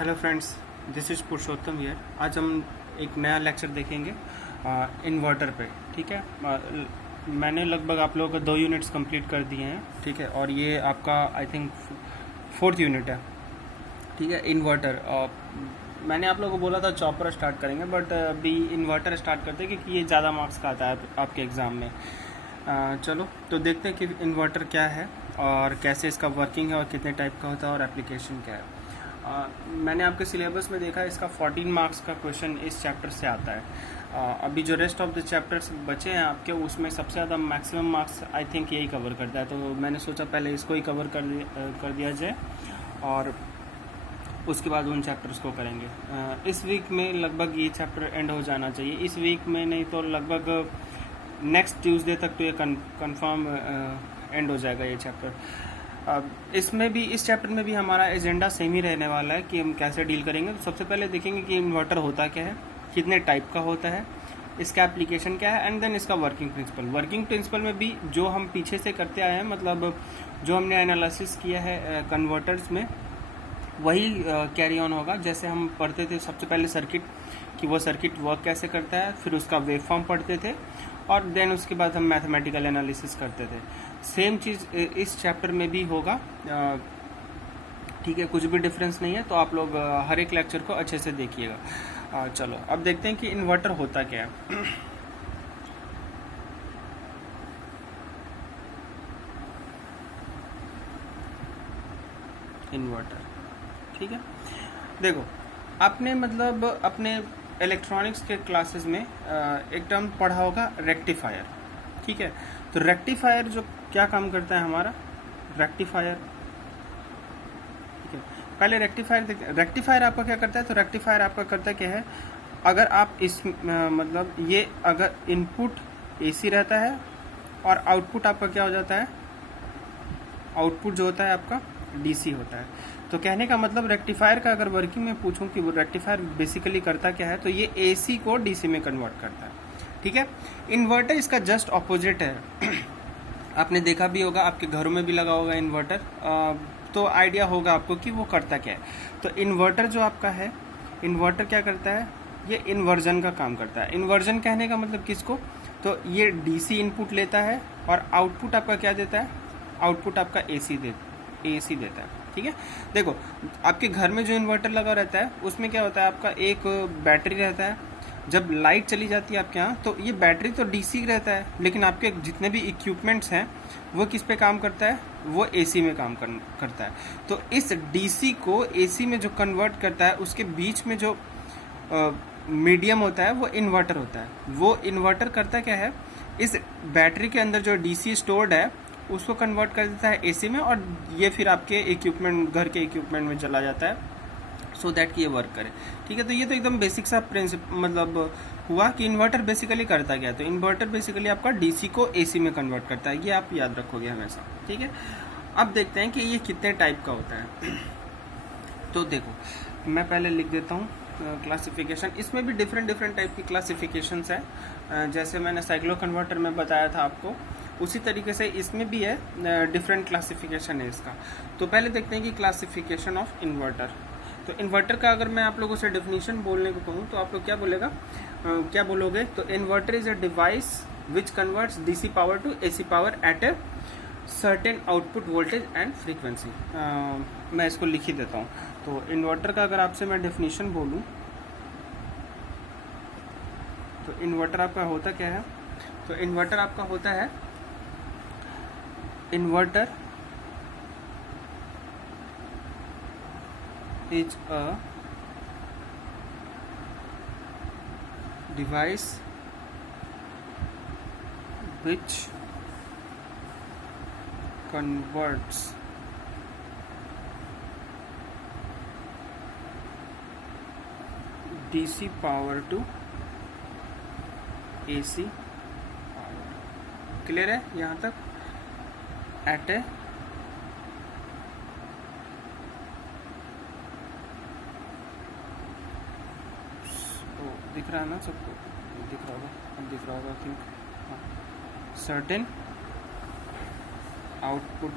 Hello friends, this is Purushottam here. आज हम एक नया लेक्चर देखेंगे इन्वर्टर पे। ठीक है। मैंने लगभग आप लोगों को 2 यूनिट्स कंप्लीट कर दिए हैं। ठीक है, और ये आपका आई थिंक 4th यूनिट है। ठीक है, इन्वर्टर। मैंने आप लोगों को बोला था चॉपर स्टार्ट करेंगे, बट अभी इन्वर्टर स्टार्ट करते हैं क्योंकि ये ज़्यादा मार्क्स का आता है आपके एग्ज़ाम में। चलो तो देखते हैं कि इन्वर्टर क्या है और कैसे इसका वर्किंग है और कितने टाइप का होता है और एप्लीकेशन क्या है। मैंने आपके सिलेबस में देखा इसका 14 मार्क्स का क्वेश्चन इस चैप्टर से आता है। अभी जो रेस्ट ऑफ द चैप्टर्स बचे हैं आपके, उसमें सबसे ज़्यादा मैक्सिमम मार्क्स आई थिंक यही कवर करता है, तो मैंने सोचा पहले इसको ही कवर कर दिया जाए और उसके बाद उन चैप्टर्स को करेंगे। इस वीक में लगभग ये चैप्टर एंड हो जाना चाहिए। इस वीक में नहीं तो लगभग नेक्स्ट ट्यूसडे तक तो ये कंफर्म एंड हो जाएगा ये चैप्टर। अब इसमें भी, इस चैप्टर में भी हमारा एजेंडा सेम ही रहने वाला है कि हम कैसे डील करेंगे। तो सबसे पहले देखेंगे कि इन्वर्टर होता क्या है, कितने टाइप का होता है, इसका एप्लीकेशन क्या है, एंड देन इसका वर्किंग प्रिंसिपल। वर्किंग प्रिंसिपल में भी जो हम पीछे से करते आए हैं, मतलब जो हमने एनालिसिस किया है कन्वर्टर्स में, वही कैरी ऑन होगा। जैसे हम पढ़ते थे सबसे पहले सर्किट, कि वो सर्किट वर्क कैसे करता है, फिर उसका वेव फॉर्म पढ़ते थे और देन उसके बाद हम मैथमेटिकल एनालिसिस करते थे। सेम चीज़ इस चैप्टर में भी होगा। ठीक है, कुछ भी डिफरेंस नहीं है, तो आप लोग हर एक लेक्चर को अच्छे से देखिएगा। चलो अब देखते हैं कि इन्वर्टर होता क्या है। इन्वर्टर, ठीक है। देखो, आपने मतलब अपने इलेक्ट्रॉनिक्स के क्लासेस में एक टर्म पढ़ा होगा, रेक्टिफायर। ठीक है, तो रेक्टिफायर जो क्या काम करता है हमारा, रेक्टिफायर। ठीक है, पहले रेक्टिफायर देखते हैं। रेक्टिफायर आपका क्या करता है, तो रेक्टिफायर आपका करता क्या है, अगर आप इस मतलब ये अगर इनपुट एसी रहता है और आउटपुट आपका क्या हो जाता है, आउटपुट जो होता है आपका डीसी होता है। तो कहने का मतलब रेक्टिफायर का अगर वर्किंग में पूछूं कि वो रेक्टिफायर बेसिकली करता क्या है, तो ये एसी को डीसी में कन्वर्ट करता है। ठीक है, इन्वर्टर इसका जस्ट ऑपोजिट है। आपने देखा भी होगा, आपके घरों में भी लगा होगा इन्वर्टर, तो आइडिया होगा आपको कि वो करता क्या है। तो इन्वर्टर जो आपका है, इन्वर्टर क्या करता है, ये इन्वर्जन का काम करता है। इन्वर्जन कहने का मतलब किसको, तो ये डीसी इनपुट लेता है और आउटपुट आपका क्या देता है, आउटपुट आपका एसी देता है। ठीक है, देखो आपके घर में जो इन्वर्टर लगा रहता है उसमें क्या होता है, आपका एक बैटरी रहता है। जब लाइट चली जाती है आपके यहाँ, तो ये बैटरी तो डीसी रहता है, लेकिन आपके जितने भी इक्विपमेंट्स हैं वो किस पे काम करता है, वो एसी में काम करता है। तो इस डीसी को एसी में जो कन्वर्ट करता है, उसके बीच में जो मीडियम होता है वो इन्वर्टर होता है। वो इन्वर्टर करता क्या है, इस बैटरी के अंदर जो डीसी स्टोर्ड है उसको कन्वर्ट कर देता है एसी में, और ये फिर आपके इक्विपमेंट, घर के इक्विपमेंट में चला जाता है, सो दैट कि ये वर्क करे। ठीक है, तो ये तो एकदम बेसिक सा प्रिंसिपल मतलब हुआ कि इन्वर्टर बेसिकली करता क्या है। तो इन्वर्टर बेसिकली आपका डीसी को एसी में कन्वर्ट करता है, ये आप याद रखोगे हमेशा। ठीक है, अब देखते हैं कि ये कितने टाइप का होता है। तो देखो, मैं पहले लिख देता हूँ क्लासिफिकेशन। इसमें भी डिफरेंट टाइप की क्लासिफिकेशंस है। जैसे मैंने साइक्लो कन्वर्टर में बताया था आपको, उसी तरीके से इसमें भी है, डिफरेंट क्लासिफिकेशन है इसका। तो पहले देखते हैं कि क्लासिफिकेशन ऑफ इन्वर्टर। तो इन्वर्टर का अगर मैं आप लोगों से डेफिनेशन बोलने को कहूँ तो आप लोग क्या बोलोगे, तो inverter is a device which converts DC power to AC power at a certain output voltage and frequency. मैं इसको लिख ही देता हूँ। तो इन्वर्टर का अगर आपसे मैं डेफिनेशन बोलूँ, तो इन्वर्टर आपका होता क्या है, तो इन्वर्टर आपका होता है, inverter is a device which converts DC power to AC power। Clear है यहाँ तक? एट ए दिख रहा है ना सबको, दिख रहा होगा, अब दिख रहा होगा थिंक, हाँ, certain output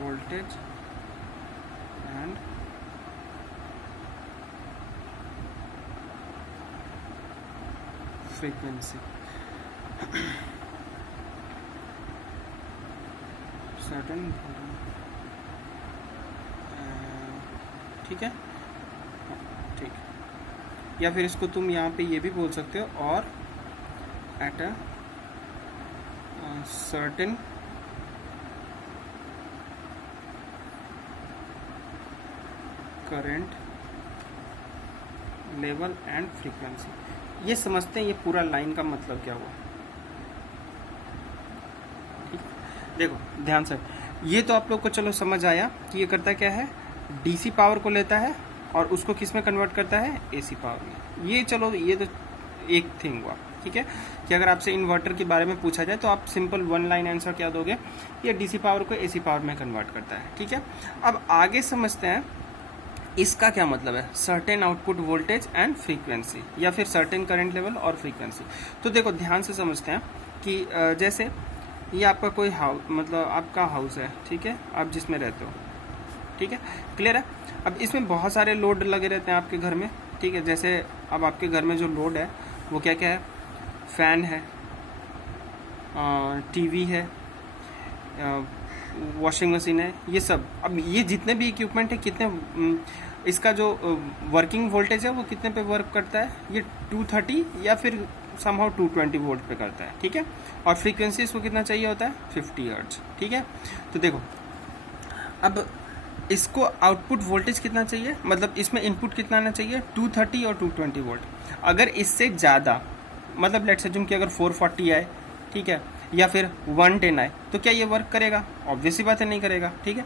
voltage and frequency. Certain, ठीक है, ठीक। या फिर इसको तुम यहाँ पे ये भी बोल सकते हो, और at a certain current level and frequency. ये समझते हैं ये पूरा लाइन का मतलब क्या हुआ। ठीक, देखो ध्यान से, ये तो आप लोग को चलो समझ आया कि ये करता क्या है, डीसी पावर को लेता है और उसको किस में कन्वर्ट करता है, एसी पावर में। ये चलो ये तो एक थिंग हुआ, ठीक है, कि अगर आपसे इन्वर्टर के बारे में पूछा जाए तो आप सिंपल वन लाइन आंसर क्या दोगे, ये डीसी पावर को एसी पावर में कन्वर्ट करता है। ठीक है, अब आगे समझते हैं इसका क्या मतलब है, certain output voltage and frequency, या फिर सर्टेन करंट लेवल और फ्रीक्वेंसी। तो देखो ध्यान से समझते हैं कि जैसे ये आपका कोई हाउस, मतलब आपका हाउस है, ठीक है, आप जिसमें रहते हो, ठीक है, क्लियर है। अब इसमें बहुत सारे लोड लगे रहते हैं आपके घर में, ठीक है, जैसे अब आपके घर में जो लोड है वो क्या क्या है, फैन है, टीवी है, वॉशिंग मशीन है, ये सब। अब ये जितने भी इक्विपमेंट है, कितने इसका जो वर्किंग वोल्टेज है वो कितने पे वर्क करता है, ये 230 या फिर समहाउ 220 वोल्ट पे करता है। ठीक है, और फ्रीक्वेंसी इसको कितना चाहिए होता है, 50 हर्ट्ज। ठीक है, तो देखो अब इसको आउटपुट वोल्टेज कितना चाहिए, मतलब इसमें इनपुट कितना आना चाहिए, 230 और 220 वोल्ट। अगर इससे ज़्यादा, मतलब लेट्स अज्यूम कि अगर 440 आए, ठीक है, या फिर 110 आए, तो क्या ये वर्क करेगा, ऑब्वियस ही बात है नहीं करेगा। ठीक है,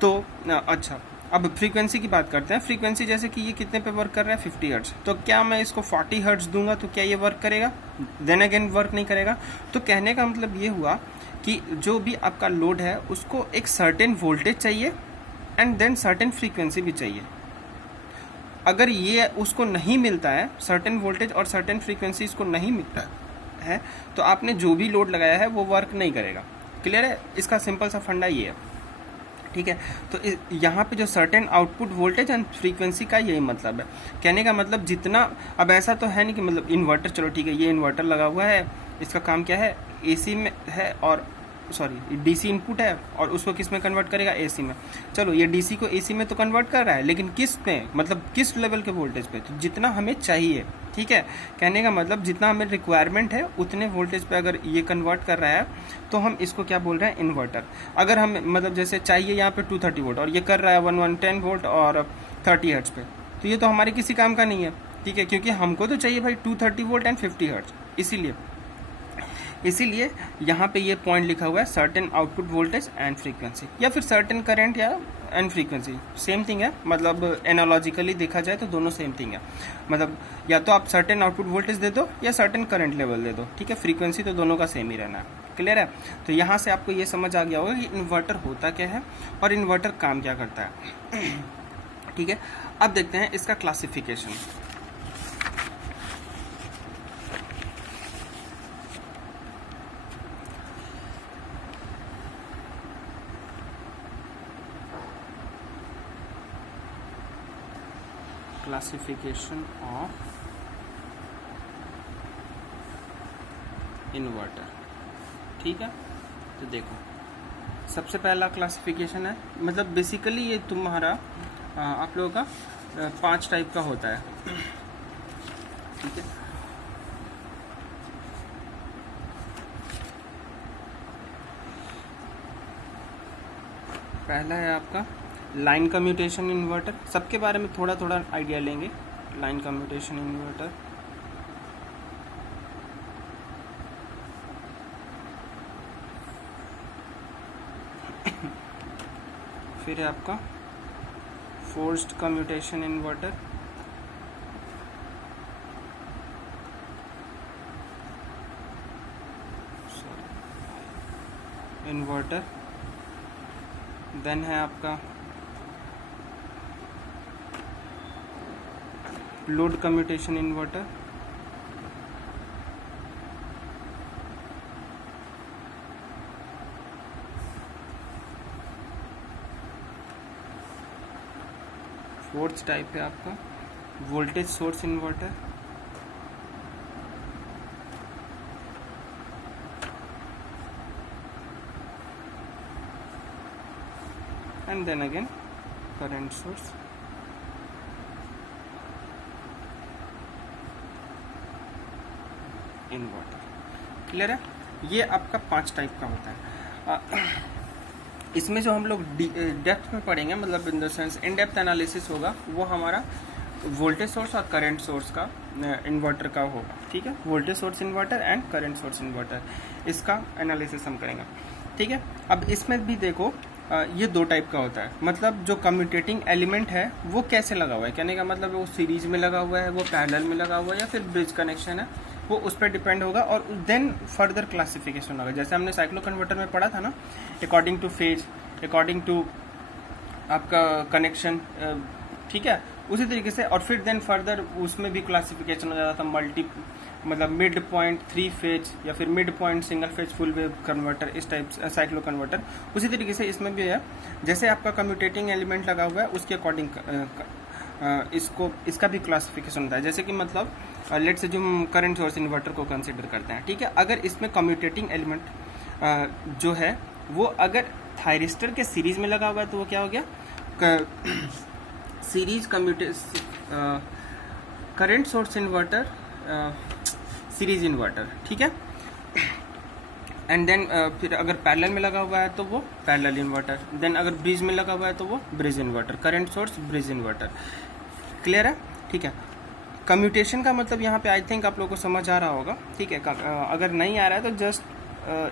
तो अच्छा, अब फ्रीक्वेंसी की बात करते हैं। फ्रीक्वेंसी जैसे कि ये कितने पे वर्क कर रहा है, 50 हर्ट्ज, तो क्या मैं इसको 40 हर्ट्ज दूंगा तो क्या ये वर्क करेगा, देन अगेन वर्क नहीं करेगा। तो कहने का मतलब ये हुआ कि जो भी आपका लोड है उसको एक सर्टेन वोल्टेज चाहिए एंड देन सर्टेन फ्रीक्वेंसी भी चाहिए। अगर ये उसको नहीं मिलता है, सर्टेन वोल्टेज और सर्टेन फ्रीक्वेंसी इसको नहीं मिलता है, तो आपने जो भी लोड लगाया है वो वर्क नहीं करेगा। क्लियर है, इसका सिंपल सा फंडा ये है। ठीक है, तो यहाँ पे जो certain output voltage and frequency का यही मतलब है। कहने का मतलब जितना, अब ऐसा तो है नहीं कि मतलब इन्वर्टर, चलो ठीक है, ये इन्वर्टर लगा हुआ है, इसका काम क्या है, एसी में है, और सॉरी डीसी इनपुट है और उसको किस में कन्वर्ट करेगा, एसी में। चलो ये डीसी को एसी में तो कन्वर्ट कर रहा है, लेकिन किस में, मतलब किस लेवल के वोल्टेज पे, तो जितना हमें चाहिए। ठीक है, कहने का मतलब जितना हमें रिक्वायरमेंट है उतने वोल्टेज पे अगर ये कन्वर्ट कर रहा है तो हम इसको क्या बोल रहे हैं, इन्वर्टर। अगर हम मतलब जैसे चाहिए यहाँ पे 230 वोल्ट और ये कर रहा है 110 वोल्ट और 30 हर्ट्ज पे, तो ये तो हमारे किसी काम का नहीं है। ठीक है, क्योंकि हमको तो चाहिए भाई 230 वोल्ट एंड 50 हर्ट्ज, इसीलिए यहाँ पे ये पॉइंट लिखा हुआ है certain output voltage and frequency, या फिर सर्टेन करंट या एंड फ्रीक्वेंसी, सेम थिंग है। मतलब एनालॉजिकली देखा जाए तो दोनों सेम थिंग है। मतलब या तो आप सर्टेन आउटपुट वोल्टेज दे दो या सर्टेन करंट लेवल दे दो। ठीक है, फ्रीक्वेंसी तो दोनों का सेम ही रहना है। क्लियर है, तो यहाँ से आपको ये समझ आ गया होगा कि इन्वर्टर होता क्या है और इन्वर्टर काम क्या करता है। ठीक है, अब देखते हैं इसका क्लासिफिकेशन। Classification of inverter. ठीक है, तो देखो सबसे पहला क्लासिफिकेशन है, मतलब बेसिकली ये तुम्हारा आप लोगों का 5 टाइप का होता है। ठीक है, पहला है आपका लाइन कम्यूटेशन इन्वर्टर। सबके बारे में थोड़ा थोड़ा आइडिया लेंगे। लाइन कम्यूटेशन इन्वर्टर, फिर है आपका forced commutation inverter, inverter, then है आपका load commutation inverter, fourth type है आपका voltage source inverter. And then again current source. Inverter. Clear है? ये आपका 5 टाइप का होता है। इसमें जो हम लोग डेप्थ में पढ़ेंगे, मतलब in the sense in depth analysis होगा, वो हमारा वोल्टेज सोर्स और करंट सोर्स का इन्वर्टर का होगा। ठीक है, voltage source inverter and current source inverter, इसका एनालिसिस हम करेंगे। ठीक है, अब इसमें भी देखो ये 2 टाइप का होता है। मतलब जो कम्यूटेटिंग एलिमेंट है वो कैसे लगा हुआ है, कहने का मतलब वो सीरीज में लगा हुआ है, वो पैरेलल में लगा हुआ है, या फिर ब्रिज कनेक्शन है, वो उस पर डिपेंड होगा। और देन फर्दर क्लासिफिकेशन होगा, जैसे हमने साइक्लो कन्वर्टर में पढ़ा था ना, according to phase, according to आपका कनेक्शन। ठीक है, उसी तरीके से। और फिर देन फर्दर उसमें भी क्लासिफिकेशन हो जाता था मल्टी, मतलब मिड पॉइंट 3 फेज, या फिर mid point single phase full wave converter, इस टाइप साइक्लो कन्वर्टर। उसी तरीके से इसमें भी है, जैसे आपका कम्यूटेटिंग एलिमेंट लगा हुआ है उसके अकॉर्डिंग इसका भी क्लासिफिकेशन होता है। जैसे कि मतलब लेट से जो हम करंट सोर्स इन्वर्टर को कंसिडर करते हैं। ठीक है, अगर इसमें कम्यूटेटिंग एलिमेंट जो है वो अगर थायरिस्टर के सीरीज में लगा हुआ है तो वो क्या हो गया, series current source inverter, series inverter. ठीक है, एंड देन फिर अगर पैरेलल में लगा हुआ है तो वो पैरेलल इन्वर्टर, देन अगर ब्रिज में लगा हुआ है तो वो bridge inverter, current source bridge inverter. Clear है? ठीक है, कम्यूटेशन का मतलब यहाँ पे आई थिंक आप लोगों को समझ आ रहा होगा। ठीक है, अगर नहीं आ रहा है तो जस्ट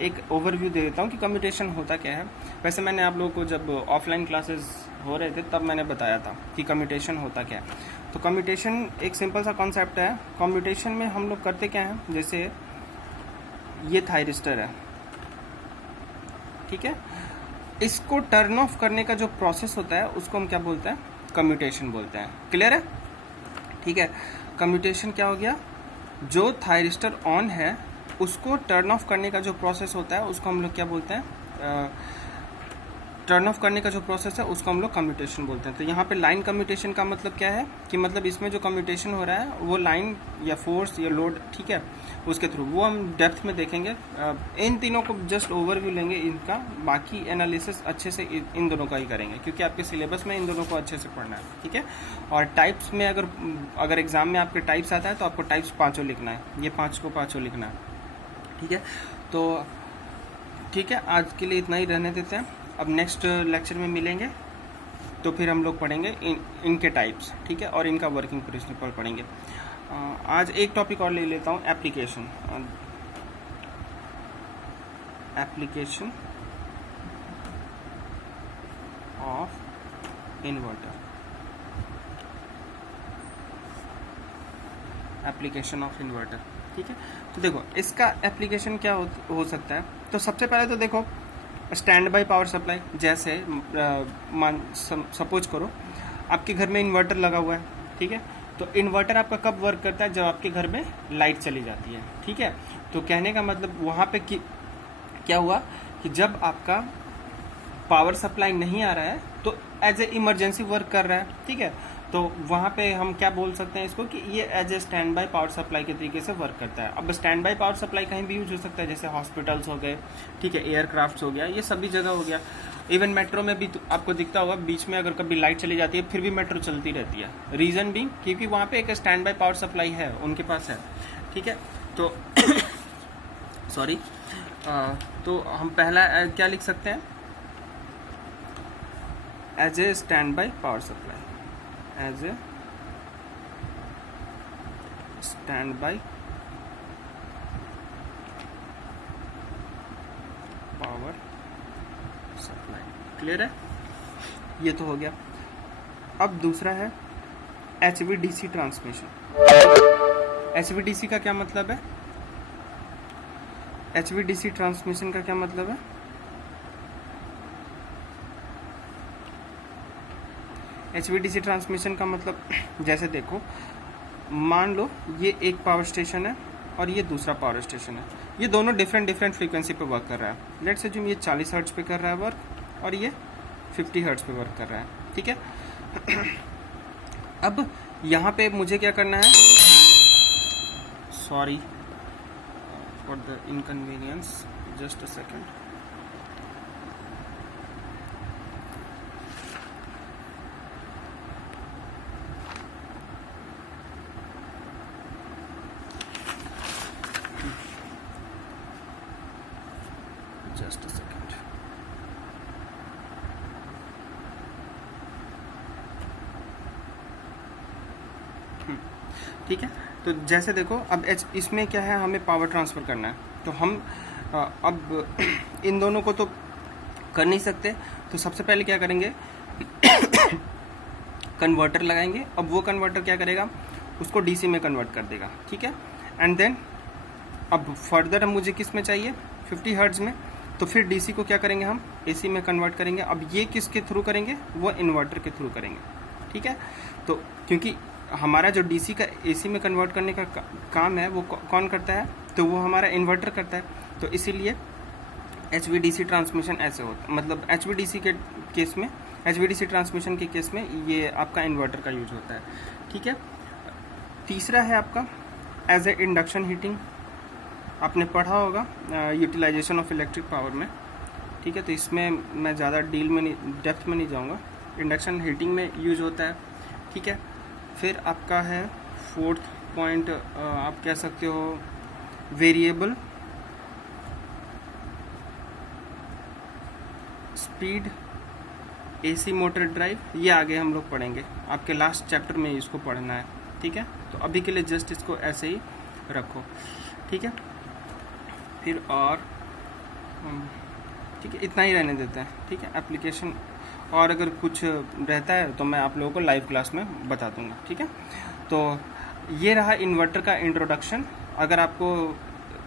एक ओवरव्यू दे देता हूँ कि कम्यूटेशन होता क्या है। वैसे मैंने आप लोगों को जब ऑफलाइन क्लासेस हो रहे थे तब मैंने बताया था कि कम्यूटेशन होता क्या है। तो कम्यूटेशन एक सिंपल सा कॉन्सेप्ट है। कम्यूटेशन में हम लोग करते क्या हैं, जैसे ये थायरिस्टर है, ठीक है, इसको टर्न ऑफ करने का जो प्रोसेस होता है उसको हम क्या बोलते हैं, कम्यूटेशन बोलते हैं। क्लियर है? ठीक है, कम्यूटेशन क्या हो गया, जो थायरिस्टर ऑन है उसको टर्न ऑफ करने का जो प्रोसेस होता है उसको हम लोग क्या बोलते हैं, टर्न ऑफ करने का जो प्रोसेस है उसको हम लोग कम्यूटेशन बोलते हैं। तो यहाँ पे लाइन कम्यूटेशन का मतलब क्या है कि मतलब इसमें जो कम्यूटेशन हो रहा है वो लाइन या फोर्स या लोड, ठीक है, उसके थ्रू, वो हम डेप्थ में देखेंगे। इन तीनों को जस्ट ओवरव्यू लेंगे इनका, बाकी एनालिसिस अच्छे से इन दोनों का ही करेंगे क्योंकि आपके सिलेबस में इन दोनों को अच्छे से पढ़ना है। ठीक है, और टाइप्स में अगर एग्जाम में आपके टाइप्स आता है तो आपको टाइप्स 5 लिखना है, ये 5 को 5 लिखना है। ठीक है, तो ठीक है, आज के लिए इतना ही रहने देते हैं। अब नेक्स्ट लेक्चर में मिलेंगे तो फिर हम लोग पढ़ेंगे इनके टाइप्स। ठीक है, और इनका वर्किंग प्रिंसिपल पढ़ेंगे। आज एक टॉपिक और ले लेता हूँ, application of inverter. Application of inverter. ठीक है, तो देखो इसका एप्लीकेशन क्या हो सकता है। तो सबसे पहले तो देखो स्टैंड बाई पावर सप्लाई, जैसे सपोज करो आपके घर में इन्वर्टर लगा हुआ है। ठीक है, तो इन्वर्टर आपका कब वर्क करता है, जब आपके घर में लाइट चली जाती है। ठीक है, तो कहने का मतलब वहाँ पे क्या हुआ कि जब आपका पावर सप्लाई नहीं आ रहा है तो एज ए इमरजेंसी वर्क कर रहा है। ठीक है, तो वहाँ पे हम क्या बोल सकते हैं इसको कि ये as a standby power supply के तरीके से वर्क करता है। अब स्टैंड बाई पावर सप्लाई कहीं भी यूज हो सकता है, जैसे हॉस्पिटल्स हो गए, ठीक है, एयरक्राफ्ट्स हो गया, ये सभी जगह हो गया। इवन मेट्रो में भी तो आपको दिखता होगा बीच में अगर कभी लाइट चली जाती है फिर भी मेट्रो चलती रहती है। रीज़न भी क्योंकि वहाँ पे एक स्टैंड बाई पावर सप्लाई है, उनके पास है। ठीक है, तो सॉरी, तो हम पहला क्या लिख सकते हैं, as a standby power supply, as a standby power supply. Clear है? ये तो हो गया। अब दूसरा है HVDC ट्रांसमिशन। HVDC का क्या मतलब है, HVDC ट्रांसमिशन का क्या मतलब है, HVDC ट्रांसमिशन का मतलब जैसे देखो, मान लो ये एक पावर स्टेशन है और ये दूसरा पावर स्टेशन है, ये दोनों डिफरेंट फ्रीक्वेंसी पे वर्क कर रहा है। लेट्स अज्यूम ये 40 हर्ट्ज पे कर रहा है वर्क और ये 50 हर्ट्ज पे वर्क कर रहा है। ठीक है, अब यहाँ पे मुझे क्या करना है, sorry for the inconvenience, just a second. Just a second. ठीक है, तो जैसे देखो अब इसमें क्या है, हमें पावर ट्रांसफ़र करना है, तो हम अब इन दोनों को तो कर नहीं सकते, तो सबसे पहले क्या करेंगे कन्वर्टर लगाएंगे। अब वो कन्वर्टर क्या करेगा, उसको डीसी में कन्वर्ट कर देगा, ठीक है। एंड देन अब फर्दर हम मुझे किस में चाहिए, 50 हर्ट्ज़ में, तो फिर डीसी को क्या करेंगे, हम एसी में कन्वर्ट करेंगे। अब ये किसके थ्रू करेंगे, वो इन्वर्टर के थ्रू करेंगे, ठीक है। तो क्योंकि हमारा जो डीसी का एसी में कन्वर्ट करने का काम है वो कौन करता है, तो वो हमारा इन्वर्टर करता है। तो इसीलिए एचवीडीसी ट्रांसमिशन ऐसे होता है, मतलब एचवीडीसी के केस में, एचवीडीसी ट्रांसमिशन के केस में ये आपका इन्वर्टर का यूज होता है, ठीक है। तीसरा है आपका एज ए इंडक्शन हीटिंग, आपने पढ़ा होगा यूटिलाइजेशन ऑफ इलेक्ट्रिक पावर में, ठीक है। तो इसमें मैं ज़्यादा डेप्थ में नहीं जाऊँगा, इंडक्शन हीटिंग में यूज होता है, ठीक है। फिर आपका है फोर्थ पॉइंट, आप कह सकते हो variable speed AC motor drive, ये आगे हम लोग पढ़ेंगे, आपके लास्ट चैप्टर में इसको पढ़ना है, ठीक है। तो अभी के लिए जस्ट इसको ऐसे ही रखो, ठीक है। फिर और ठीक है, इतना ही रहने देते हैं, ठीक है। एप्लीकेशन और अगर कुछ रहता है तो मैं आप लोगों को लाइव क्लास में बता दूंगा, ठीक है। तो ये रहा इन्वर्टर का इंट्रोडक्शन, अगर आपको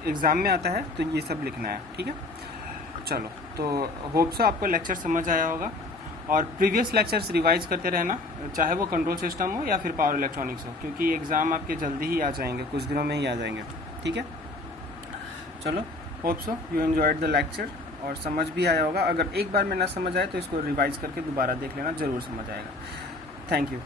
एग्ज़ाम में आता है तो ये सब लिखना है, ठीक है। चलो, तो होप सो आपको लेक्चर समझ आया होगा, और प्रीवियस लेक्चर्स रिवाइज करते रहना, चाहे वो कंट्रोल सिस्टम हो या फिर पावर इलेक्ट्रॉनिक्स हो, क्योंकि एग्ज़ाम आपके जल्दी ही आ जाएंगे, कुछ दिनों में ही आ जाएंगे, ठीक है। चलो, hope so you enjoyed the lecture और समझ भी आया होगा। अगर एक बार में ना समझ आए तो इसको रिवाइज करके दोबारा देख लेना, ज़रूर समझ आएगा। Thank you.